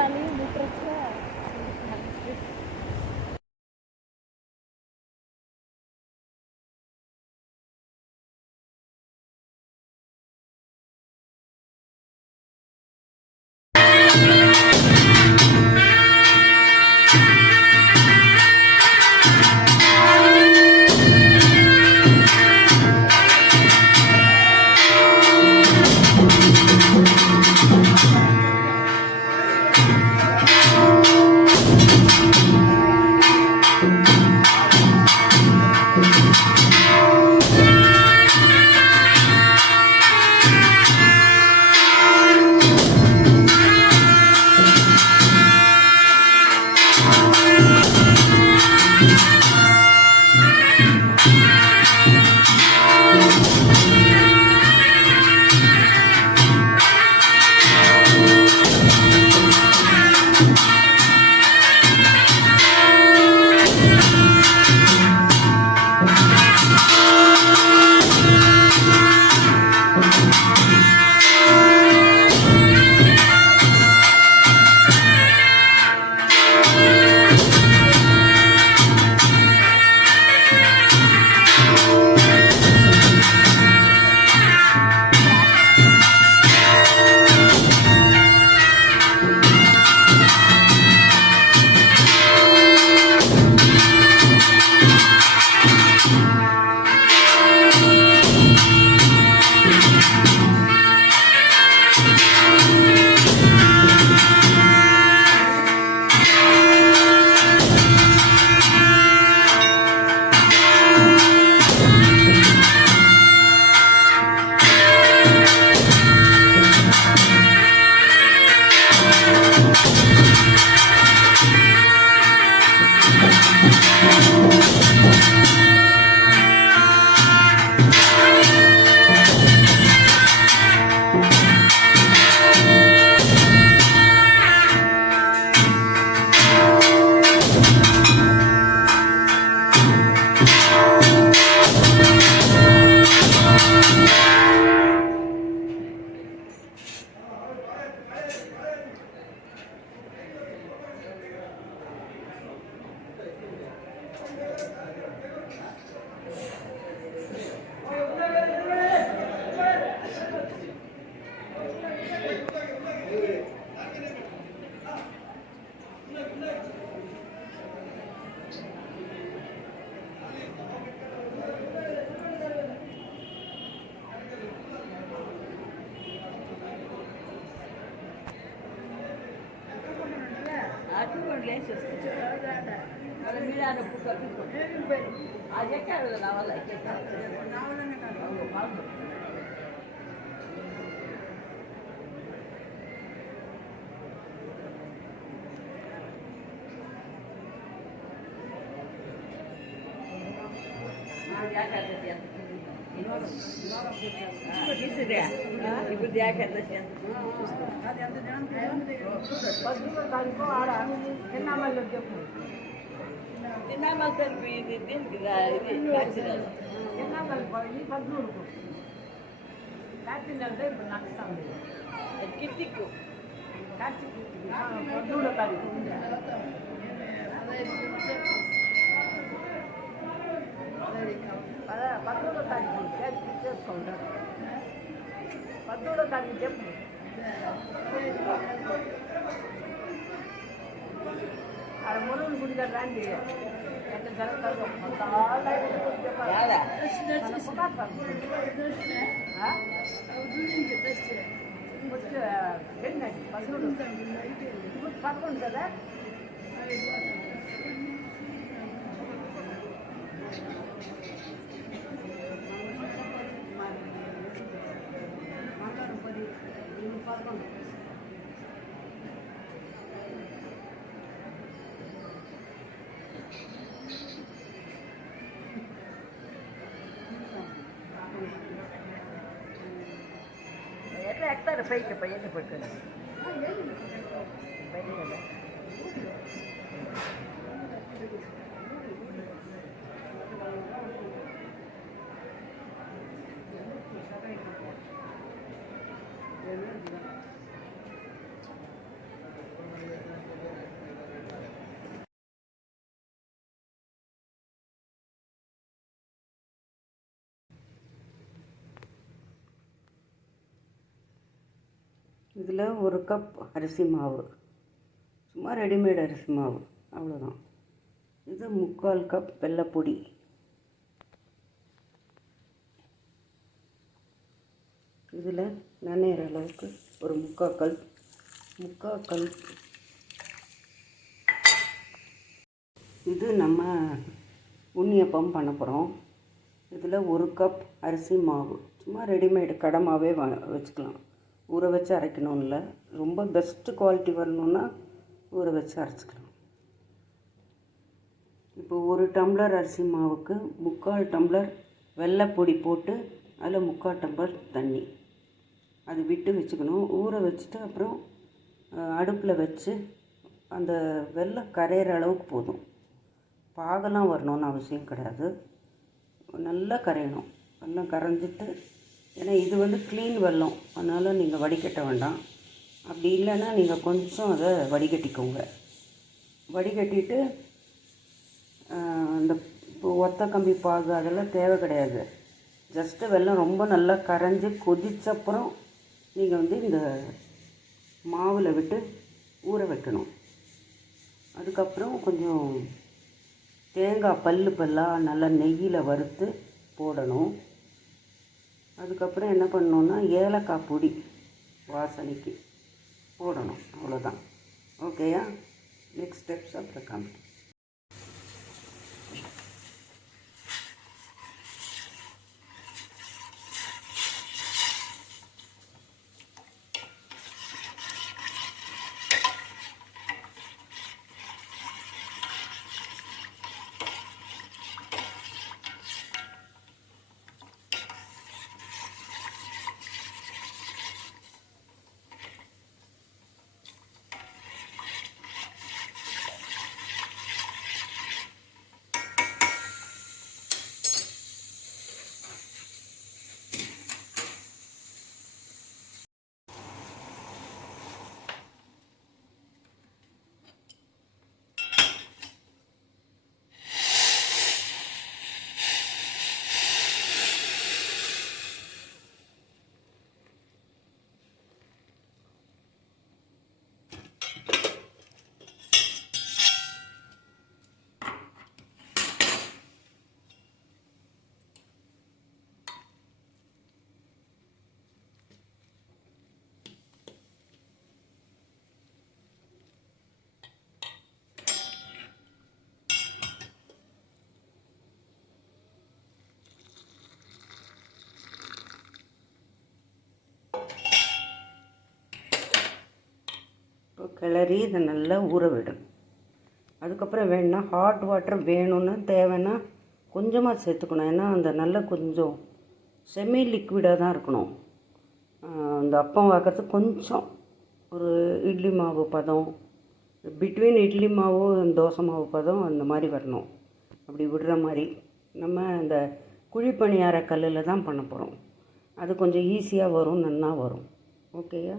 ali, do troféu. ఇప్పుడు జాగ్రత్త తిన్నామల్ కలిపి దీనికి తిన్నామల్ పోయి పద్మూడుకు కార్తీక్ ఇప్పుడు నడుస్తాం కిట్టిక్కు కార్తీక్ 17వ తారీఖు 17వ తారీఖు చేసుకుంటారు 17వ తారీఖు చెప్పు అక్కడ మురుగు గుడి గారు రండి ఎంత జరుగుతుందో వెళ్ళండి పదకొండు కదా ఎట్లా ఎక్కుతారు పైకి పైకి పట్టుకొని పైకి కదా இதில் 1 கப் அரிசி மாவு, சும்மா ரெடிமேட் அரிசி மாவு, அவ்வளோதான். இது 3/4 கப் வெல்லைப்பொடி, இதில் நனையிற அளவுக்கு ஒரு 3/4 கப். இது நம்ம உண்ணியப்பம் பண்ண போகிறோம். இதில் 1 கப் அரிசி மாவு, சும்மா ரெடிமேடு கடை மாவே வச்சுக்கலாம். ஊற வச்சு அரைக்கணும் இல்லை, ரொம்ப பெஸ்ட்டு குவாலிட்டி வரணுன்னா ஊற வச்சு அரைச்சிக்கலாம். இப்போ 1 டம்ளர் அரிசி மாவுக்கு 3/4 டம்ளர் வெல்லைப்பொடி போட்டு அதில் 3/4 டம்ளர் தண்ணி அது விட்டு வச்சுக்கணும். ஊற வச்சுட்டு அப்புறம் அடுப்பில் வச்சு அந்த வெல்லம் கரையிற அளவுக்கு போதும். பாகெல்லாம் வரணும்னு அவசியம் கிடையாது, நல்லா கரையணும். வெல்லம் கரைஞ்சிட்டு, ஏன்னா இது வந்து க்ளீன் வெல்லம், அதனால் நீங்கள் வடிகட்ட வேண்டாம். அப்படி இல்லைன்னா நீங்கள் கொஞ்சம் அதை வடிகட்டிக்கோங்க. வடிகட்டிட்டு இந்த ஒத்த கம்பி பாகு அதெல்லாம் தேவை கிடையாது. ஜஸ்ட்டு வெல்லம் ரொம்ப நல்லா கரைஞ்சி கொதிச்சப்புறம் நீங்கள் வந்து இந்த மாவில் விட்டு ஊற வைக்கணும். அதுக்கப்புறம் கொஞ்சம் தேங்காய் பல்லாக நல்லா நெய்யில் வறுத்து போடணும். அதுக்கப்புறம் என்ன பண்ணணுன்னா ஏலக்காய் பொடி வாசனைக்கு போடணும். அவ்வளோதான். ஓகேயா? நெக்ஸ்ட் ஸ்டெப்ஸ் அப்புறம் காமிக்கிறேன். கிளறி இதை நல்லா ஊற விடணும். அதுக்கப்புறம் வேணுன்னா ஹாட் வாட்டர் வேணும்னா தேவைன்னா கொஞ்சமாக சேர்த்துக்கணும். ஏன்னா அந்த நல்லா கொஞ்சம் செமி லிக்விடாக தான் இருக்கணும். அந்த அப்பம் வாக்கிறதுக்கு கொஞ்சம் ஒரு இட்லி மாவு பதம், பிட்வீன் இட்லி மாவும் தோசை மாவு பதம் அந்த மாதிரி வரணும். அப்படி விடுற மாதிரி நம்ம இந்த குழிப்பணியார கல்லில் தான் பண்ண போகிறோம். அது கொஞ்சம் ஈஸியாக வரும், நல்லா வரும். ஓகேயா?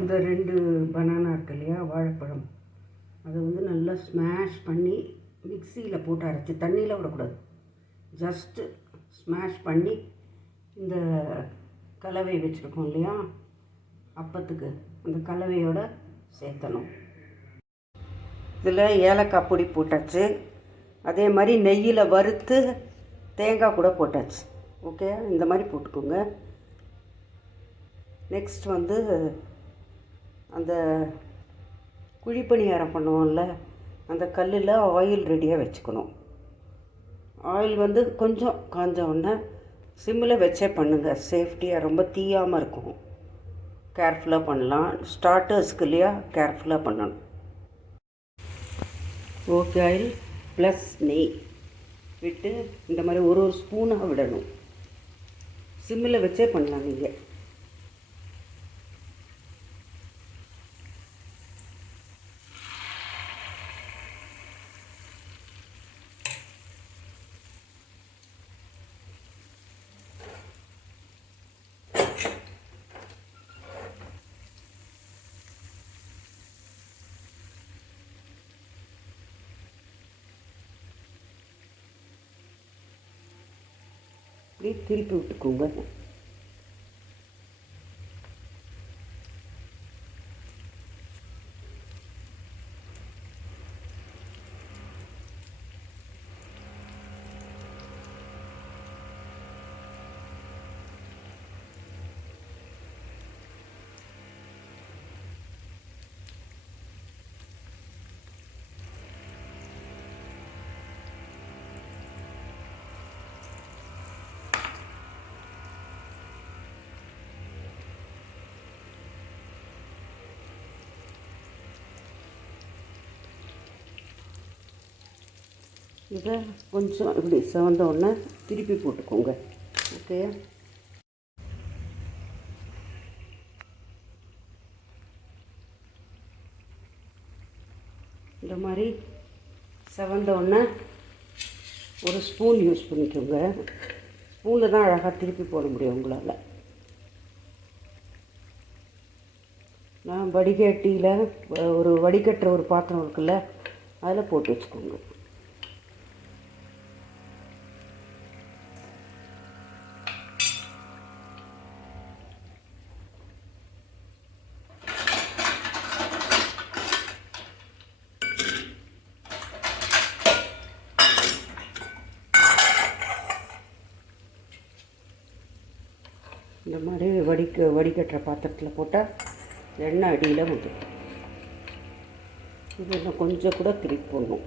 இந்த 2 பனானா இருக்கு இல்லையா, வாழைப்பழம், அதை வந்து நல்லா ஸ்மாஷ் பண்ணி மிக்சியில் போட்டு அரைச்சி, தண்ணியில் விடக்கூடாது, ஜஸ்ட்டு ஸ்மாஷ் பண்ணி இந்த கலவை வச்சுருக்கோம் இல்லையா அப்பத்துக்கு, அந்த கலவையோடு சேர்த்தணும். இதில் ஏலக்காய் பொடி போட்டாச்சு, அதே மாதிரி நெய்யில் வறுத்து தேங்காய் கூட போட்டாச்சு. ஓகே, இந்த மாதிரி போட்டுக்கோங்க. நெக்ஸ்ட் வந்து அந்த குழிப்பணியாரம் பண்ணுவோம்ல, அந்த கல்லில் ஆயில் ரெடியாக வச்சுக்கணும். ஆயில் வந்து கொஞ்சம் காஞ்ச உடனே சிம்மில் வச்சே பண்ணுங்கள், சேஃப்டியாக, ரொம்ப தீயாமல் இருக்கும். கேர்ஃபுல்லாக பண்ணலாம். ஸ்டார்டர்ஸ்க்கு இல்லையா, கேர்ஃபுல்லாக பண்ணணும். ஓகே, ஆயில் ப்ளஸ் நெய் விட்டு இந்த மாதிரி ஒரு ஸ்பூனாக விடணும். சிம்மில் வச்சே பண்ணலாம் நீங்கள். இப்படி திருப்பி விட்டுக்கோங்க. இதை கொஞ்சம் இப்படி செவந்த உடனே திருப்பி போட்டுக்கோங்க. ஓகே, இந்த மாதிரி செவந்த உடனே ஒரு ஸ்பூன் யூஸ் பண்ணிக்கோங்க. ஸ்பூனில் தான் அழகாக திருப்பி போட முடியும் உங்களால். நான் வடிகட்டியில் ஒரு வடிகட்டுற ஒரு பாத்திரம் இருக்குல்ல, அதில் போட்டு வச்சுக்கோங்க. இந்த மாதிரி வடிகட்டுற பாத்திரத்தில் போட்டால் எண்ணெய் அடியில் வந்துடும். இது இன்னும் கொஞ்சம் கூட திருப்பி போடணும்.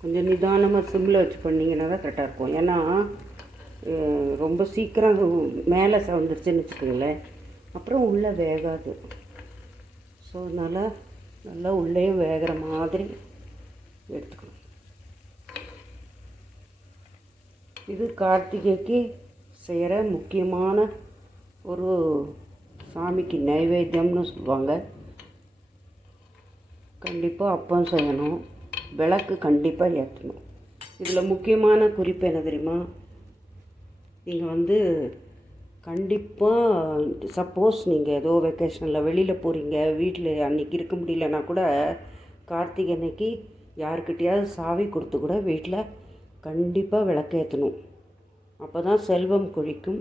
கொஞ்சம் நிதானமாக சிம்மில் வச்சு பண்ணிங்கன்னா தான் கரெக்டாக இருக்கும். ஏன்னா ரொம்ப சீக்கிரம் மேலே வந்துருச்சுன்னு வச்சுக்கோங்களேன், அப்புறம் உள்ளே வேகாது. ஸோ அதனால் நல்லா உள்ளேயும் வேகிற மாதிரி எடுத்துக்கணும். இது கார்த்திகைக்கு செய்கிற முக்கியமான ஒரு சாமிக்கு நைவேத்தியம்னு சொல்லுவாங்க. கண்டிப்பாக அப்பம் செய்யணும், விளக்கு கண்டிப்பாக ஏற்றணும். இதில் முக்கியமான குறிப்பு என்ன தெரியுமா? நீங்கள் கண்டிப்பாக சப்போஸ் நீங்கள் ஏதோ வெக்கேஷனில் வெளியில் போகிறீங்க, வீட்டில் அன்றைக்கி இருக்க முடியலன்னா கூட கார்த்திகை அன்னைக்கு யாருக்கிட்டையாவது சாவி கொடுத்து கூட வீட்டில் கண்டிப்பாக விளக்கேற்றணும். அப்போ தான் செல்வம் கொழிக்கும்,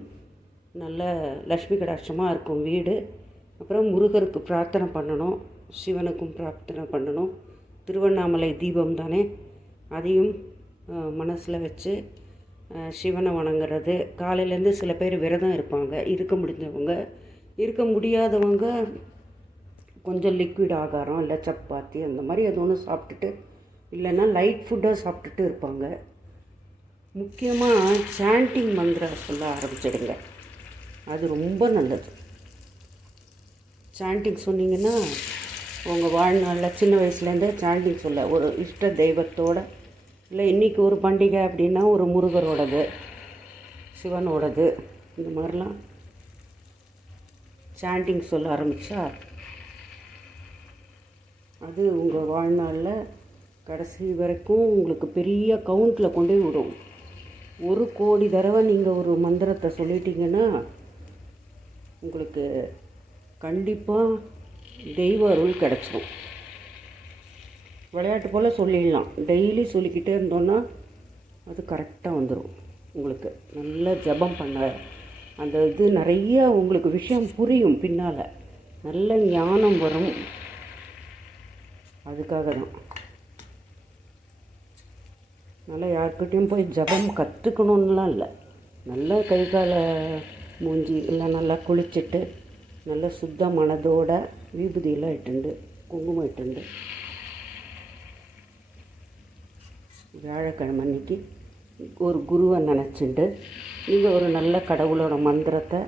நல்ல லக்ஷ்மி கடாட்சமாக இருக்கும் வீடு. அப்புறம் முருகருக்கு பிரார்த்தனை பண்ணணும், சிவனுக்கும் பிரார்த்தனை பண்ணணும். திருவண்ணாமலை தீபம் தானே, அதையும் மனசில் வச்சு சிவனை வணங்குறது. காலையிலேருந்து சில பேர் விரதம் இருப்பாங்க, இருக்க முடிஞ்சவங்க. இருக்க முடியாதவங்க கொஞ்சம் லிக்விட் ஆகாரம் இல்லை சப்பாத்தி அந்த மாதிரி அது ஒன்று சாப்பிட்டுட்டு, இல்லைன்னா லைட் ஃபுட்டாக சாப்பிட்டுட்டு இருப்பாங்க. முக்கியமாக சாண்டிங் மந்திரம் சொல்ல ஆரம்பிச்சிடுங்க, அது ரொம்ப நல்லது. சாண்டிங் சொன்னீங்கன்னா உங்கள் வாழ்நாளில் சின்ன வயசுலேருந்தே சாண்டிங் சொல்ல ஒரு இஷ்ட தெய்வத்தோட, இல்லை இன்றைக்கி ஒரு பண்டிகை அப்படின்னா ஒரு முருகரோடது, சிவனோடது, இந்த மாதிரிலாம் சாண்டிங் சொல்ல ஆரம்பித்தா அது உங்கள் வாழ்நாளில் கடைசி வரைக்கும் உங்களுக்கு பெரிய கவுண்டில் கொண்டு போய் விடும். 1 கோடி தடவை நீங்கள் ஒரு மந்திரத்தை சொல்லிட்டீங்கன்னா உங்களுக்கு கண்டிப்பாக தெய்வ அருள் கிடச்சிடும். விளையாட்டு போல் சொல்லிடலாம், டெய்லி சொல்லிக்கிட்டே இருந்தோன்னா அது கரெக்டாக வந்துடும். உங்களுக்கு நல்ல ஜபம் பண்ண அந்த இது நிறைய உங்களுக்கு விஷயம் புரியும், பின்னால் நல்ல ஞானம் வரும். அதுக்காக தான் நல்லா யார்கிட்டையும் போய் ஜபம் கற்றுக்கணுன்னெலாம் இல்லை, நல்லா கை காலை மூஞ்சி இல்லை நல்லா குளிச்சுட்டு நல்ல சுத்த மனதோட விபூதியெல்லாம் இட்டுண்டு குங்குமம் இட்டுண்டு வியாழக்கிழமை அன்னைக்கு ஒரு குருவை நினச்சிண்டு நீங்கள் ஒரு நல்ல கடவுளோட மந்திரத்தை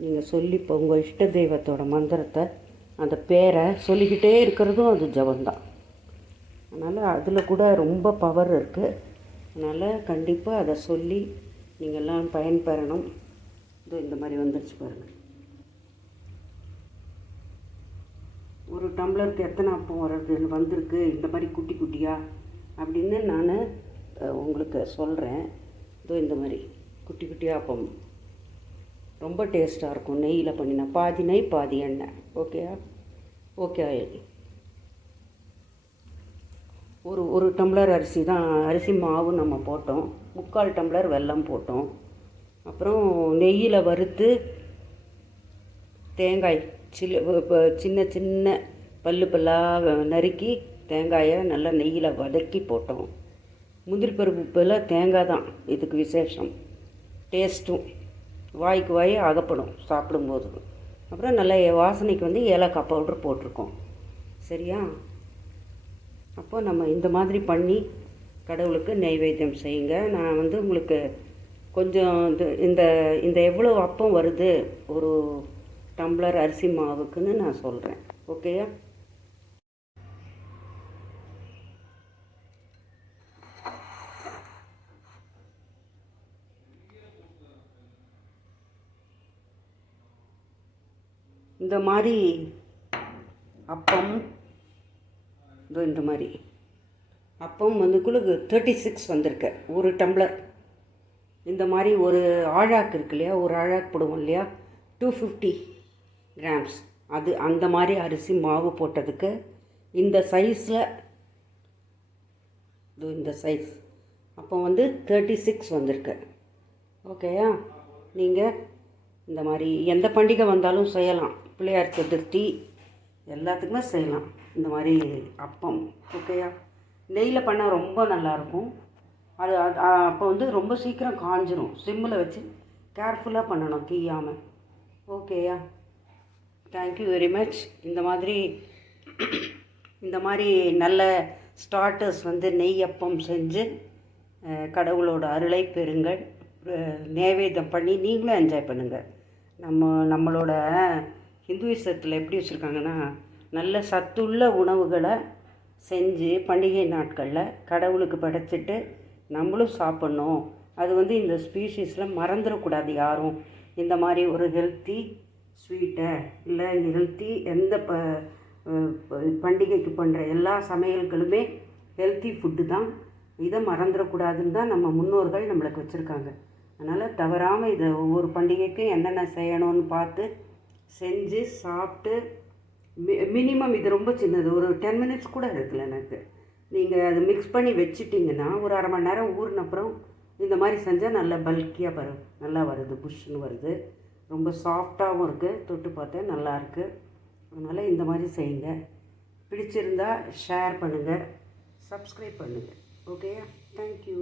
நீங்கள் சொல்லி, இப்போ உங்கள் இஷ்ட தெய்வத்தோட மந்திரத்தை அந்த பேரை சொல்லிக்கிட்டே இருக்கிறதும் அது ஜபந்தான். அதனால் அதில் கூட ரொம்ப பவர் இருக்குது. அதனால் கண்டிப்பாக அதை சொல்லி நீங்கள்லாம் பயன்பெறணும். இந்த மாதிரி வந்துடுச்சு பாருங்கள். ஒரு டம்ளருக்கு எத்தனை அப்பம் வந்திருக்கு இந்த மாதிரி குட்டி குட்டியாக அப்படின்னு நான் உங்களுக்கு சொல்கிறேன். இந்த மாதிரி குட்டி குட்டியாக அப்பம் ரொம்ப டேஸ்ட்டாக இருக்கும். நெய்யில் பண்ணினா பாதி நெய் பாதி எண்ணெய். ஓகேயா? ஓகே. ஆயில் ஒரு டம்ளர் அரிசி மாவு நம்ம போட்டோம், 3/4 டம்ளர் வெல்லம் போட்டோம். அப்புறம் நெய்யில் வறுத்து தேங்காய் சின்ன சின்ன பல்லாக நறுக்கி தேங்காயை நல்லா நெய்யில் வதக்கி போட்டோம். முந்திரி பருப்பில் தேங்காய் தான் இதுக்கு விசேஷம், டேஸ்ட்டும் வாய்க்கு வாய் அகப்படும் சாப்பிடும்போது. அப்புறம் நல்ல வாசனைக்கு ஏலக்காய் பவுட்ரு போட்டிருக்கோம். சரியா? அப்போது நம்ம இந்த மாதிரி பண்ணி கடவுளுக்கு நைவேத்தியம் செய்யுங்க. நான் வந்து உங்களுக்கு கொஞ்சம் இந்த இந்த எவ்வளோ அப்பம் வருது ஒரு டம்ளர் அரிசி மாவுக்குன்னு நான் சொல்கிறேன். ஓகேயா? இந்த மாதிரி அப்பம் இந்த மாதிரி அப்பம் வந்து 36 வந்திருக்கு ஒரு டம்ளர். இந்த மாதிரி ஒரு ஆழாக்கு இருக்கு இல்லையா, ஒரு ஆழாக்கு போடுவோம் இல்லையா, 250 கிராம்ஸ், அது அந்த மாதிரி அரிசி மாவு போட்டதுக்கு இந்த சைஸில் இந்த சைஸ் அப்போ வந்து 36 வந்திருக்கு. ஓகேயா? நீங்கள் இந்த மாதிரி எந்த பண்டிகை வந்தாலும் செய்யலாம். பிள்ளையார் சதுர்த்தி எல்லாத்துக்குமே செய்யலாம் இந்த மாதிரி அப்பம். ஓகேயா? நெய்யில் பண்ணால் ரொம்ப நல்லாயிருக்கும். அது அப்போ வந்து ரொம்ப சீக்கிரம் காஞ்சிரும். சிம்மில் வச்சு கேர்ஃபுல்லாக பண்ணணும், தீயாமல். ஓகேயா? Thank you very much. இந்த மாதிரி நல்ல ஸ்டார்டர்ஸ் வந்து நெய் அப்பம் செஞ்சு கடவுளோட அருளை பெறுங்கள். நைவேத்தியம் பண்ணி நீங்களும் என்ஜாய் பண்ணுங்கள். நம்மளோட ஹிந்துவிசத்தில் எப்படி வச்சுருக்காங்கன்னா, நல்ல சத்துள்ள உணவுகளை செஞ்சு பண்டிகை நாட்களில் கடவுளுக்கு படைச்சிட்டு நம்மளும் சாப்பிட்ணும். அது வந்து இந்த ஸ்பீஷீஸில் மறந்துடக்கூடாது யாரும். இந்த மாதிரி ஒரு ஹெல்த்தி ஸ்வீட்டை இல்லை ஹெல்த்தி எந்த பண்டிகைக்கு பண்ணுற எல்லா சமையல்களுமே ஹெல்த்தி ஃபுட்டு தான். இதை மறந்துடக்கூடாதுன்னு தான் நம்ம முன்னோர்கள் நம்மளுக்கு வச்சுருக்காங்க. அதனால் தவறாமல் இதை ஒவ்வொரு பண்டிகைக்கும் என்னென்ன செய்யணும்னு பார்த்து செஞ்சு சாப்பிட்டு மினிமம் இது ரொம்ப சின்னது, ஒரு 10 மினிட்ஸ் கூட இருக்குல்ல எனக்கு. நீங்கள் அதை மிக்ஸ் பண்ணி வச்சிட்டிங்கன்னா ஒரு அரை மணி நேரம் ஊறின அப்புறம் இந்த மாதிரி செஞ்சால் நல்லா பல்கியாக நல்லா வருது, புஷ்ஷுன்னு வருது. ரொம்ப சாஃப்டாகவும் இருக்குது, தொட்டு பார்த்தா நல்லாயிருக்கு. அதனால் இந்த மாதிரி செய்யுங்க. பிடிச்சிருந்தா ஷேர் பண்ணுங்கள், சப்ஸ்கிரைப் பண்ணுங்கள். ஓகேயா? தேங்க்யூ.